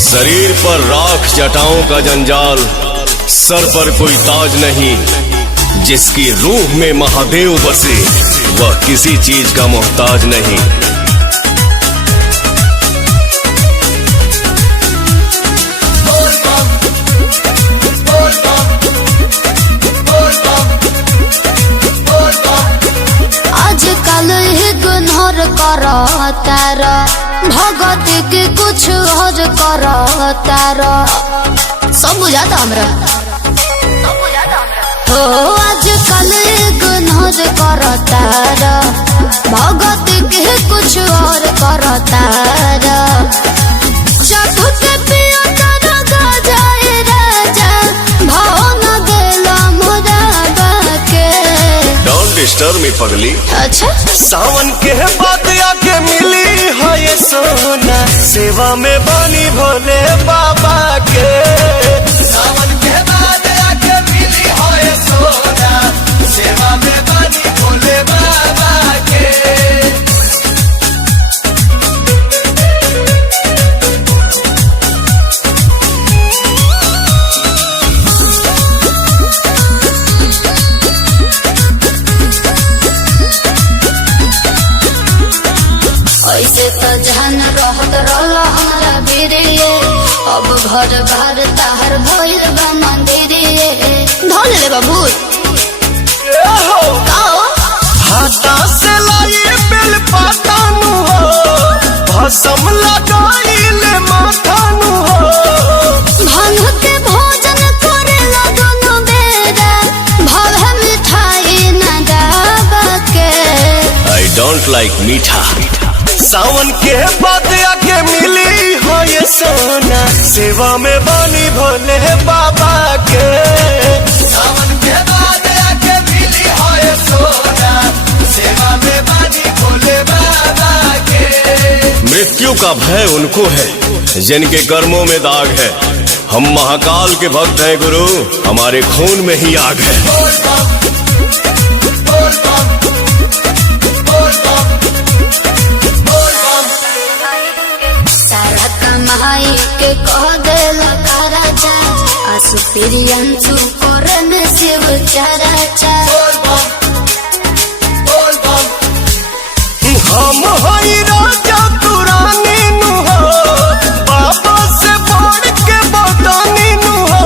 शरीर पर राख जटाओं का जंजाल, सर पर कोई ताज नहीं। जिसकी रूह में महादेव बसे वह किसी चीज का मोहताज नहीं। आजकल इग्नोर करो तारा, भगत के कुछ और करो तारा। सब बुझाता हमरा हो। आजकल इग्नोर करो तारा, भगत के कुछ और करो तारा। जब के पिया तारा गजाए राजा, भाव न देला मोरा बाके। डोंट डिस्टर्ब मी पगली। अच्छा सावन के बाद आके मिली है ये सोना, सेवा में बानी भोले बाबा के। सावन के बाद आके मिली है ये सोना, सेवा में बानी भोले बाबा के। ऐसे तो जहन रहत रहला हमारा बीरिये, अब घर बार ताहर भइल बा मंदिरिये। धोल ले बाबू आओ हाथा से लाई बेल पातानु हो, भसम लगाइले माथानु हो। भांग के भोजन करेला दोनों बेरा, भाव मिठाई न दाबा के। आई डोंट लाइक मीठा। सावन के बाद आके मिली हो ये सोना, सेवा में बानी भोले बाबा के। सावन के बाद आके मिली हो ये सोना, सेवा में बानी भोले बाबा के। मृत्यु का भय उनको है जिनके कर्मों में दाग है। हम महाकाल के भक्त हैं गुरु, हमारे खून में ही आग है। कमाई के कह देला राजा, आसु प्रियंसु करन शिव चराचा। हम हई राजा तू रानी नु हो, बाबा से बढ़ के बदानी नु हो।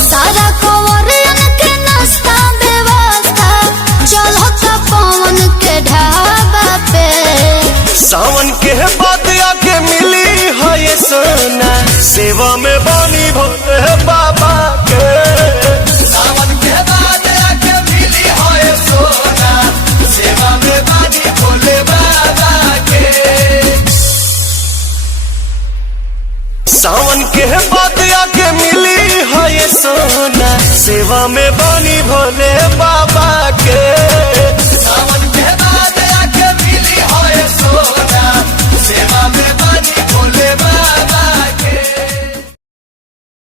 सारा कवरियन के नाश्ता व्यवस्था चलता पवन के ढाबा पे। सावन के बाद आके मिली है ये सोना, सेवा में बानी भोले बाबा के। सावन के बाद आके मिली है ये सोना, सेवा में बानी भोले बाबा के। सावन के बाद आके मिली है ये सोना, सेवा में बानी भोले बाबा।